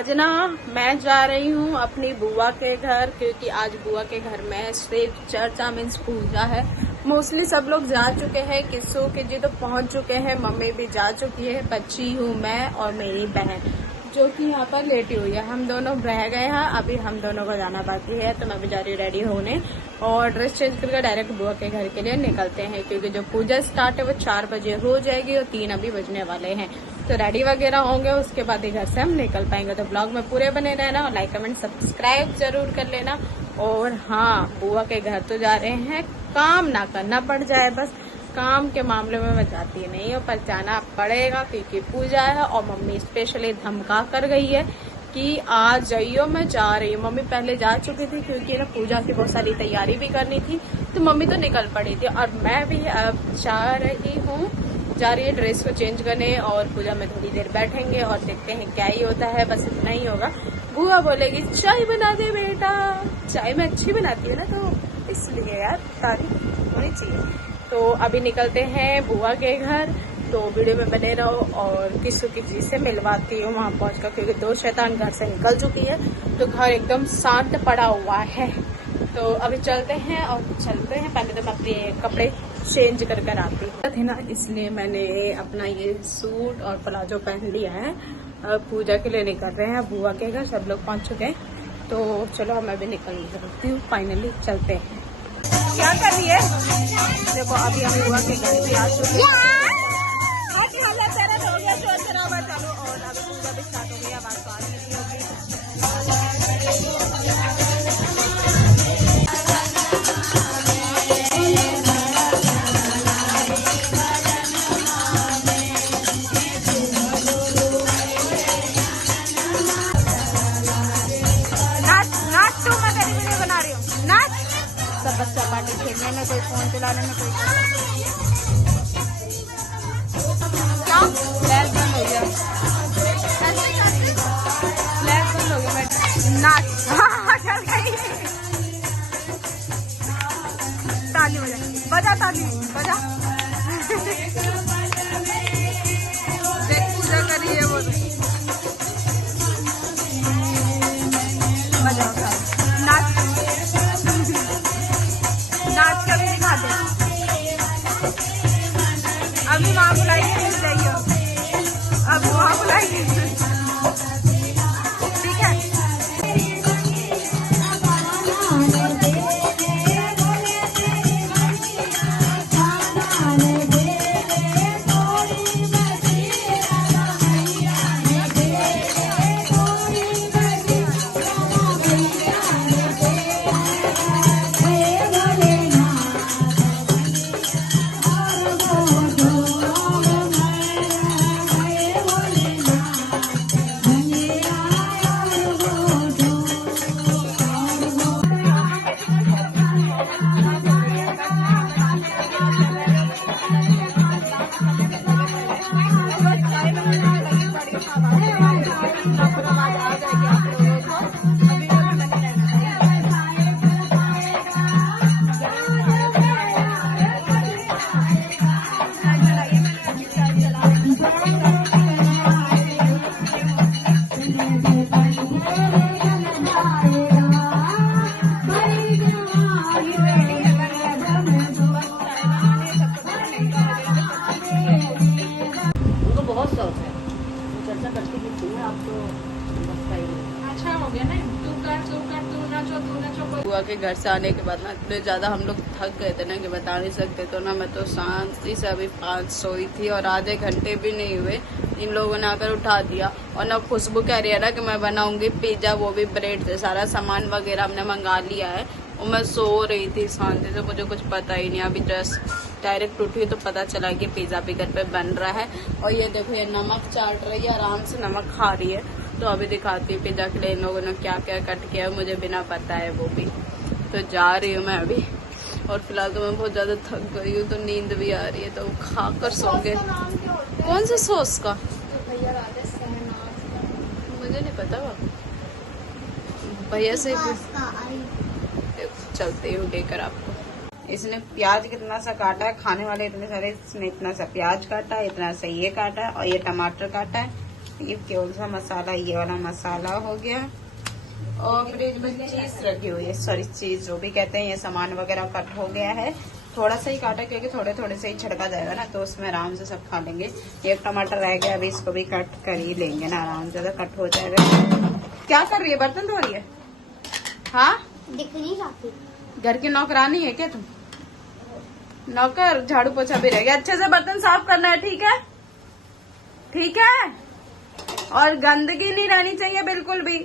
आज ना मैं जा रही हूँ अपनी बुआ के घर, क्योंकि आज बुआ के घर में सिर्फ चर्चा मीन्स पूजा है। मोस्टली सब लोग जा चुके हैं, किस्सों के जी तो पहुँच चुके हैं, मम्मी भी जा चुकी है, बच्ची हूँ मैं और मेरी बहन जो कि यहाँ पर लेटी हुई है। हम दोनों रह गए हैं, अभी हम दोनों को जाना बाकी है, तो मैं भी जा रही हूँ रेडी होने और ड्रेस चेंज करके डायरेक्ट बुआ के घर के लिए निकलते हैं, क्योंकि जो पूजा स्टार्ट है वो 4 बजे हो जाएगी और 3 अभी बजने वाले हैं। तो रेडी वगैरह होंगे, उसके बाद ही घर से हम निकल पाएंगे। तो ब्लॉग में पूरे बने रहना और लाइक कमेंट सब्सक्राइब जरूर कर लेना। और हाँ, बुआ के घर तो जा रहे हैं, काम ना करना पड़ जाए, बस काम के मामले में मैं जाती नहीं हूँ, पर जाना पड़ेगा क्योंकि पूजा है और मम्मी स्पेशली धमका कर गई है कि आज जाइयो, मैं जा रही हूँ। मम्मी पहले जा चुकी थी क्योंकि ना पूजा की बहुत सारी तैयारी भी करनी थी, तो मम्मी तो निकल पड़ी थी और मैं भी अब जा रही है ड्रेस को चेंज करने और पूजा में थोड़ी देर बैठेंगे और देखते हैं क्या ही होता है। बस इतना ही होगा। बुआ बोलेगी चाय बना दे बेटा, चाय मैं अच्छी बनाती है ना, तो इसलिए यार तारीफ होनी चाहिए। तो अभी निकलते हैं बुआ के घर, तो वीडियो में बने रहो और किसी किसी से मिलवाती हूँ वहाँ पहुँचकर, क्योंकि 2 शैतान घर से निकल चुकी है, तो घर एकदम शांत पड़ा हुआ है। तो अभी चलते हैं और चलते हैं। पहले तो मैं अपने कपड़े चेंज कर आती थी ना, इसलिए मैंने अपना ये सूट और प्लाजो पहन लिया है। पूजा के लिए निकल रहे हैं बुआ के घर, सब लोग पहुँच चुके हैं, तो चलो मैं भी निकल जाती हूँ। फाइनली चलते हैं। क्या कर रही है? देखो अभी हम बुआ के घर पे आ चुके हैं। चलो और अभी पूजा भी स्टार्ट हो गई, अब आपको आने की होगी। सब बच्चा पार्टी खेलने में, कोई फोन चलाने में, कोई क्या फ्लैश बंद हो गया, फ्लैश बंद हो गया, नाच चल गई। ताली बजा ताली बजा। देख पूजा करी है वो, बजाओ नाच कर दिखा दे। अभी वहाँ बुलाइए, मिल जाइए, अब वहाँ बुलाइए, ठीक है। अच्छा हो गया ना, बुआ के घर से आने के बाद ना इतने ज्यादा हम लोग थक गए थे ना कि बता नहीं सकते। तो ना मैं तो शांति से अभी 5 सोई थी और आधे घंटे भी नहीं हुए इन लोगों ने आकर उठा दिया। और ना खुशबू कह रही है ना कि मैं बनाऊंगी पिज्जा, वो भी ब्रेड से, सारा सामान वगैरह हमने मंगा लिया है। और मैं सो रही थी शांति से, मुझे कुछ पता ही नहीं। अभी जस्ट डायरेक्ट उठी तो पता चला कि पिज्जा भी घर पे बन रहा है। और ये देखो ये नमक चाट रही है, आराम से नमक खा रही है। तो अभी दिखाती हूँ पिज्जा के लिए इन लोगों ने क्या क्या कट किया है, मुझे बिना पता है वो भी। तो जा रही हूँ मैं अभी, और फिलहाल तो मैं बहुत ज्यादा थक गई हूँ, तो नींद भी आ रही है, तो खा कर सोंगे। कौन से सॉस का? मुझे नहीं पता भैया से चलते हूँ लेकर आपको। इसने प्याज कितना सा काटा है, खाने वाले इतने सारे, इसने इतना सा प्याज काटा है, इतना सा ये काटा है और ये टमाटर काटा है। ये कौन सा मसाला, ये वाला मसाला हो गया। और फ्रिज में चीज रखी हुई है, सॉरी चीज जो भी कहते हैं, ये सामान वगैरह कट हो गया है। थोड़ा सा ही काटा क्योंकि थोड़े थोड़े से ही छिड़का जाएगा ना, तो उसमें आराम से सब खा लेंगे। एक टमाटर रह गया, अभी इसको भी कट कर ही लेंगे ना, आराम से कट हो जाएगा। क्या कर रही है, बर्तन धो रही है? हाँ दिख नहीं जाती। घर की नौकरानी है क्या तुम? नौकर, झाड़ू पोछा भी रह गया, अच्छे से बर्तन साफ करना है, ठीक है? ठीक है, और गंदगी नहीं रहनी चाहिए बिल्कुल भी।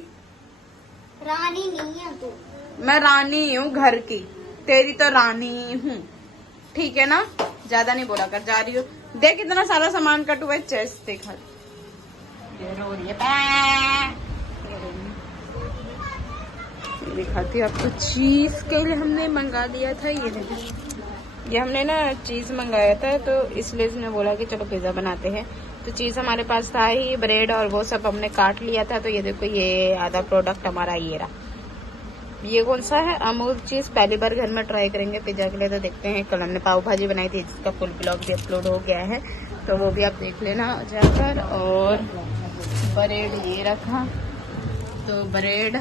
रानी नहीं है तू। मैं रानी हूँ घर की, तेरी तो रानी हूँ, ठीक है ना? ज्यादा नहीं बोला कर, जा रही हूँ। देख इतना सारा सामान कट हुआ है, चेस्ट देख, ये रो रही है। ये दिखाती हूँ आपको, चीज के लिए हमने मंगा लिया था। ये हमने ना चीज मंगाया था, तो इसलिए इसने बोला कि चलो पिज्जा बनाते हैं। तो चीज हमारे पास था ही, ब्रेड और वो सब हमने काट लिया था। तो ये देखो, ये आधा प्रोडक्ट हमारा ये रहा। ये कौन सा है? अमूल चीज। पहली बार घर में ट्राई करेंगे पिज्जा के लिए, तो देखते हैं। कल हमने पाव भाजी बनाई थी, जिसका फुल ब्लॉग भी अपलोड हो गया है, तो वो भी आप देख लेना जाकर। और ब्रेड ये रखा, तो ब्रेड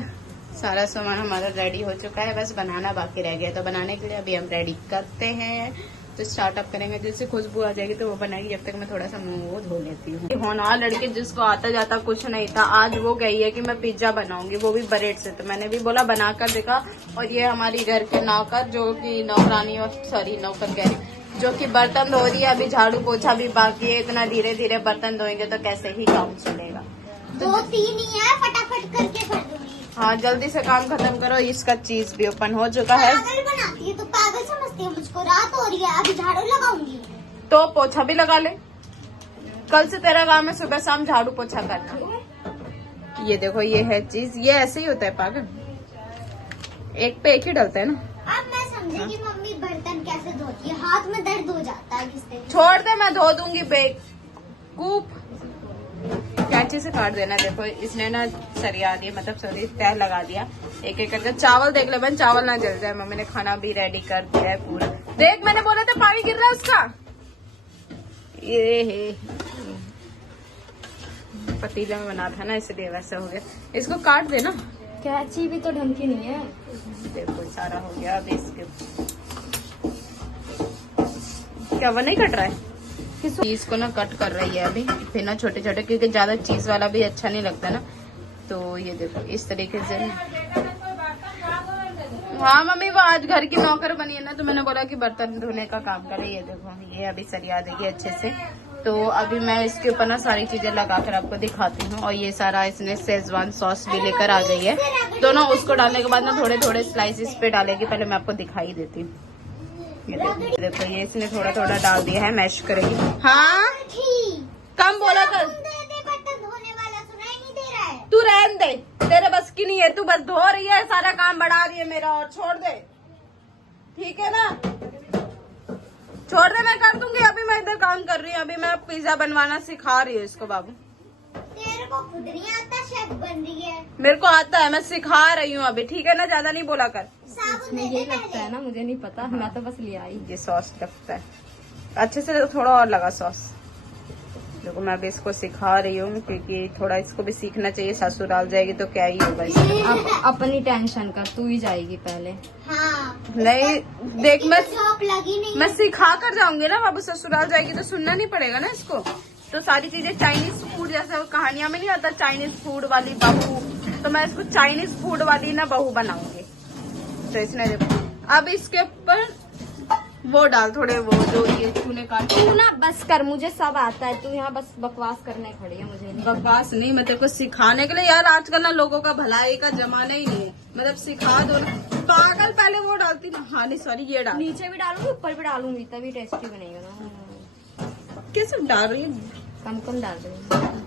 सारा सामान हमारा रेडी हो चुका है, बस बनाना बाकी रह गया। तो बनाने के लिए अभी हम रेडी करते हैं, तो स्टार्टअप करेंगे। जैसे खुशबू आ जाएगी तो वो बनाएगी, जब तक मैं थोड़ा सा मुंह धो लेती हूँ। होनहार लड़के जिसको आता जाता कुछ नहीं था, आज वो गई है कि मैं पिज्जा बनाऊंगी, वो भी ब्रेड से। तो मैंने भी बोला बनाकर दिखा। और ये हमारी घर के नौकर, जो कि नौकरानी, और सॉरी नौकर कह रही, जो कि बर्तन धो रही है। अभी झाड़ू पोछा भी बाकी है, इतना धीरे धीरे बर्तन धोएंगे तो कैसे ही काम चलेगा। दो तीन ही है, फटाफट करके कर दूंगी। हाँ जल्दी से काम खत्म करो। इसका चीज भी ओपन हो चुका है। पागल बनाती है तो, पागल समझती है मुझको। रात हो रही है, अभी झाड़ू लगाऊंगी। तो पोछा भी लगा ले, कल से तेरा काम है सुबह शाम झाड़ू पोछा करना। ये देखो, ये है चीज, ये ऐसे ही होता है पागल, एक पे एक ही डलता है ना। अब मैं समझी कि मम्मी बर्तन कैसे धोती है, हाथ में दर्द हो जाता है किससे। छोड़ दे, मैं धो दूंगी बेवकूफ। कैंची से काट देना। देखो इसने ना सरिया दिया, मतलब सॉरी तय लगा दिया एक एक करके। चावल देख ले बहन, चावल ना जल जाए। मम्मी ने खाना भी रेडी कर दिया है पूरा। देख मैंने बोला था पानी गिर रहा है उसका। ये है पतीले में बना था ना, इसलिए वैसा हो गया। इसको काट देना। कैंची भी तो ढंग की नहीं है। देखो सारा हो गया। अब इसके क्या वो नहीं कट रहा है? चीज को ना कट कर रही है अभी, फिर ना छोटे छोटे, क्योंकि ज्यादा चीज वाला भी अच्छा नहीं लगता ना। तो ये देखो इस तरीके से। हाँ मम्मी, वो आज घर की नौकर बनी है ना, तो मैंने बोला कि बर्तन धोने का काम करे। ये देखो, ये अभी सरिया देगी अच्छे से। तो अभी मैं इसके ऊपर ना सारी चीजें लगाकर आपको दिखाती हूँ। और ये सारा इसने शेजवान सॉस भी लेकर आ गई है, तो ना उसको डालने के बाद ना थोड़े थोड़े स्लाइसिस पे डालेगी। पहले मैं आपको दिखाई देती हूँ। ये देखो, ये इसने थोड़ा थोड़ा डाल दिया है, मैश करेगी। हाँ कम बोला कर, बर्तन धोने वाला सुनाई नहीं दे रहा है। तू रहन दे, तेरे बस की नहीं है। तू बस धो रही है, सारा काम बढ़ा रही है मेरा, और छोड़ दे, ठीक है ना? छोड़ दे, मैं कर दूंगी। अभी मैं इधर काम कर रही हूँ, अभी मैं पिज्जा बनवाना सिखा रही हूँ इसको। बाबू तेरे को खुद नहीं आता, शेफ बन रही है। मेरे को आता है, मैं सिखा रही हूँ अभी, ठीक है ना? ज्यादा नहीं बोला कर। साबुन दे ये दे लगता है ना, मुझे नहीं पता, मैं तो बस ले आई। ये सॉस लगता है अच्छे से, थोड़ा और लगा सॉस। देखो मैं अभी इसको सिखा रही हूँ, क्योंकि थोड़ा इसको भी सीखना चाहिए। ससुराल जाएगी तो क्या ही होगा इसमें। अब अपनी टेंशन कर, तू ही जाएगी पहले। हाँ नहीं देख, मैं जॉब लगी नहीं। मैं सिखा कर जाऊंगी ना बाबू। ससुराल जाएगी तो सुनना नहीं पड़ेगा ना इसको। तो सारी चीजें चाइनीज फूड, जैसे कहानियां में नहीं आता चाइनीज फूड वाली बहू, तो मैं इसको चाइनीज फूड वाली ना बहू बनाऊंगी। तो इसने देखो, अब इसके ऊपर वो डाल थोड़े, वो जो ये तूने काटे। तू ना बस कर, मुझे सब आता है। तू यहाँ बस बकवास करने खड़ी है, मुझे नहीं। बकवास नहीं, मैं तेरे को सिखाने के लिए। यार आजकल ना लोगों का भलाई का जमाना ही नहीं है, मतलब सिखा दो ना। पागल, पहले वो डालती ना। हाँ नहीं सॉरी, ये डाल। नीचे भी डालूंगी, ऊपर भी डालूंगी, तभी टेस्टी बनेगा ना। कैसे डाल रही है? कम कम डाल रही हूँ।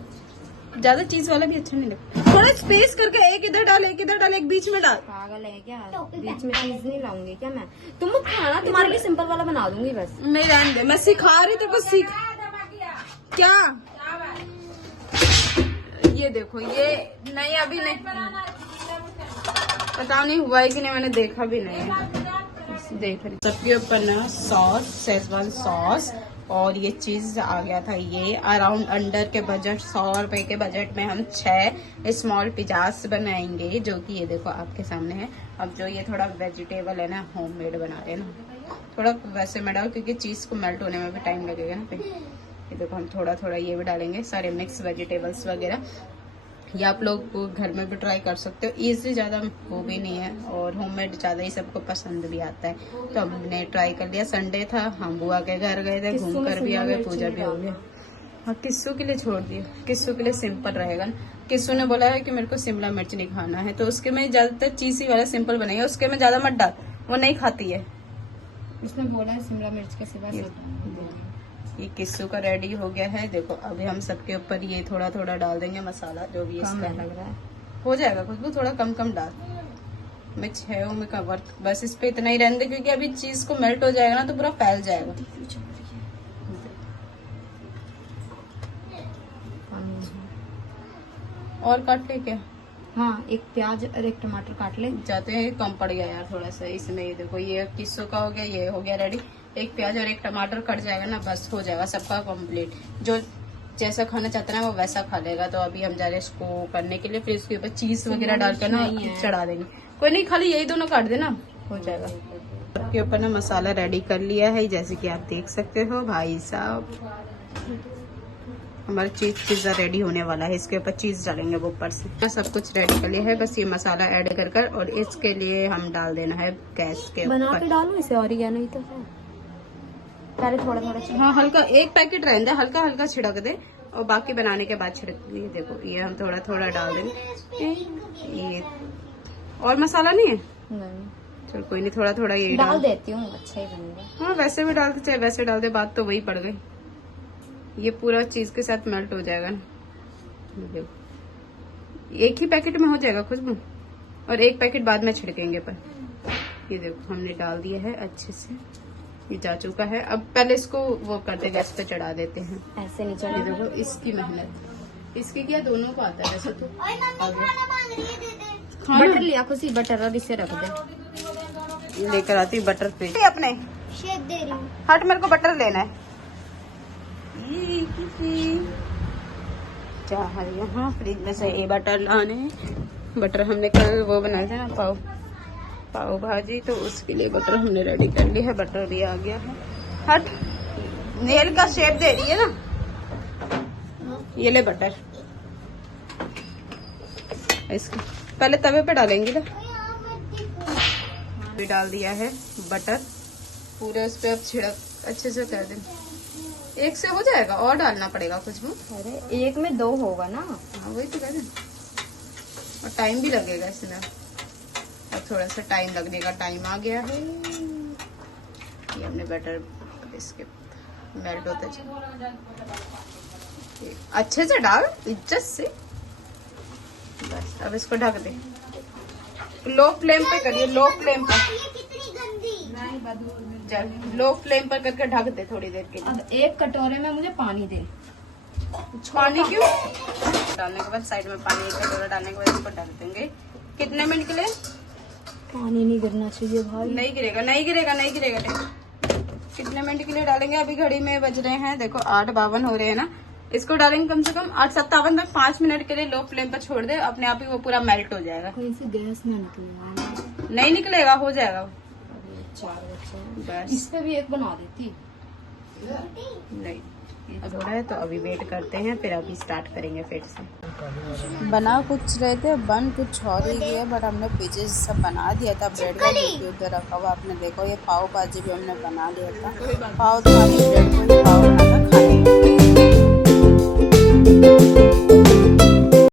ज्यादा चीज वाला भी अच्छा नहीं लगता। थोड़ा स्पेस करके, एक इधर डाल, एक इधर डाल, एक बीच में डाल। पागल है क्या? बीच में चीज नहीं लाऊंगी क्या मैं? तुम खाना तुम्हारे लिए सिंपल वाला बना दूंगी बस। नहीं रहने दे, मैं सिखा रही तो कुछ सीख। क्या ये देखो, ये नहीं अभी नहीं, पता नहीं हुआ है कि नहीं, मैंने देखा भी नहीं है। देख रही सबके ऊपर ना सॉस, शेजवान सॉस, और ये चीज आ गया था, ये अराउंड अंडर के बजट 100 रुपए के बजट में हम 6 स्मॉल पिज़्ज़ास बनाएंगे, जो कि ये देखो आपके सामने है। अब जो ये थोड़ा वेजिटेबल है ना, होममेड बना रहे हैं ना, थोड़ा वैसे में डालो क्योंकि चीज को मेल्ट होने में भी टाइम लगेगा ना। फिर ये देखो हम थोड़ा थोड़ा ये भी डालेंगे, सारे मिक्स वेजिटेबल्स वगैरह। ये आप लोग घर में भी ट्राई कर सकते हो, इजी ज़्यादा वो भी नहीं है और होममेड ज़्यादा ही सबको पसंद भी आता है। तो हमने ट्राई कर लिया, संडे था, हम बुआ के घर गए थे, घूम कर भी आ गए, पूजा भी हो गया। हाँ, किस्सू के लिए छोड़ दिया, किस्सू के लिए सिंपल रहेगा ना। किस्सू ने बोला है कि मेरे को शिमला मिर्च नहीं खाना है, तो उसके में ज़्यादातर चीज़ी वाला सिंपल बनेगा, उसके में ज़्यादा मत डाल, वो नहीं खाती है। उसने बोला है शिमला मिर्च के सिवा। ये किस्सू का रेडी हो गया है। देखो अभी हम सबके ऊपर ये थोड़ा थोड़ा डाल देंगे मसाला, जो भी इसका लग रहा है हो जाएगा। खुशबू थोड़ा कम कम डाल, मिर्च है वो में का वर्क, बस इस पे इतना ही रहने दे क्योंकि अभी चीज को मेल्ट हो जाएगा ना तो पूरा फैल जाएगा। और काट ले क्या? हाँ, एक प्याज और एक टमाटर काट ले। जाते हैं, कम पड़ गया यार थोड़ा सा इसमें। ये देखो ये किस्सू का हो गया, ये हो गया रेडी। एक प्याज और एक टमाटर कट जाएगा ना, बस हो जाएगा सबका कंप्लीट। जो जैसा खाना चाहता है ना वो वैसा खा लेगा। तो अभी हम जा रहे हैं इसको करने के लिए, फिर इसके ऊपर चीज वगैरह डालकर ना चढ़ा देंगे। कोई नहीं, खाली यही दोनों काट देना, हो जाएगा। सबके ऊपर ना मसाला रेडी कर लिया है, जैसे कि आप देख सकते हो भाई साहब। हमारा चीज पिज्जा रेडी होने वाला है, इसके ऊपर चीज डालेंगे वो ऊपर से। सब कुछ रेडी कर लिया है, बस ये मसाला ऐड कर और इसके लिए हम डाल देना है गैस के बना ऊपर। के डालो इसे, और या नहीं तो पहले थोड़ा थोड़ा। हाँ, हल्का एक पैकेट रहने दे, हल्का हल्का छिड़क दे और बाकी बनाने के बाद छिड़क दे। देखो ये हम थोड़ा थोड़ा डाल देंगे। ये और मसाला नहीं है, चल कोई नहीं, थोड़ा थोड़ा ये डाल देती हूँ, अच्छा ही बनेगा। हाँ, वैसे भी डालते चाहे वैसे डाल दे, बात तो वही पड़ गई। ये पूरा चीज के साथ मेल्ट हो जाएगा ना। देखो एक ही पैकेट में हो जाएगा खुशबू, और एक पैकेट बाद में छिड़केंगे। पर ये देखो हमने डाल दिया है अच्छे से, ये जा चुका है। अब पहले इसको वो करते, गैस पे चढ़ा देते हैं। ऐसे नहीं चढ़े। देखो इसकी मेहनत, इसकी क्या दोनों को आता है वैसे तो। बटर लिया खुशी, बटर अब इसे रख दे। लेकर आती बटर पे अपने शेक दे रही हूँ। हट, मेरे को बटर लेना है। यहाँ फ्रिज में से ये बटर लाने, बटर हमने कल वो बनाए थे ना पाव भाजी, तो उसके लिए बटर हमने रेडी कर लिया है। बटर भी आ गया है। हट, नेल का शेप दे रही है ना, ये ले बटर। इसके पहले तवे पे डालेंगे ना, भी डाल दिया है बटर पूरे उस पे। अब छिड़क अच्छे से कर दें, एक से हो जाएगा, और डालना पड़ेगा कुछ भी। अरे एक में 2 होगा ना। हाँ वही तो कह रहे हैं, और टाइम भी लगेगा इसमें। अब थोड़ा सा टाइम लगने का टाइम आ गया है। ये हमने बटर इसके मेल्ट होते अच्छे से डाल, इज्जत से। बस अब इसको ढक दे, लो फ्लेम पे करिए, लो फ्लेम पर, लो फ्लेम पर करके ढक दे थोड़ी देर के लिए। अब एक कटोरे में मुझे पानी दे। पानी क्यों? डालने के बाद साइड में पानी, एक कटोरा डालने के बाद इसको ढक देंगे। कितने मिनट के लिए? पानी नहीं गिरना चाहिए भाई। नहीं गिरेगा, नहीं गिरेगा, नहीं गिरेगा। कितने मिनट के लिए डालेंगे? अभी घड़ी में बज रहे हैं, देखो 8:52 हो रहे हैं ना। इसको डालेंगे कम से कम 8:57 तक, 5 मिनट के लिए लो फ्लेम पर छोड़ दे, अपने आप ही वो पूरा मेल्ट हो जाएगा। कहीं से गैस ना निकलेगा। नहीं निकलेगा, हो जाएगा। 4 बच्चे, बस इस पे भी एक बना देती। नहीं, अब हो रहा है तो अभी वेट करते हैं, फिर अभी स्टार्ट करेंगे फिर से। बना कुछ रहे थे, बन कुछ और ही गया, बट हमने पीछे सब बना दिया था। ब्रेड का यूट्यूब पे रखा हुआ, आपने देखो ये पाव भाजी भी हमने बना लिया था। पाव तो ब्रेड को ही पाव बना था।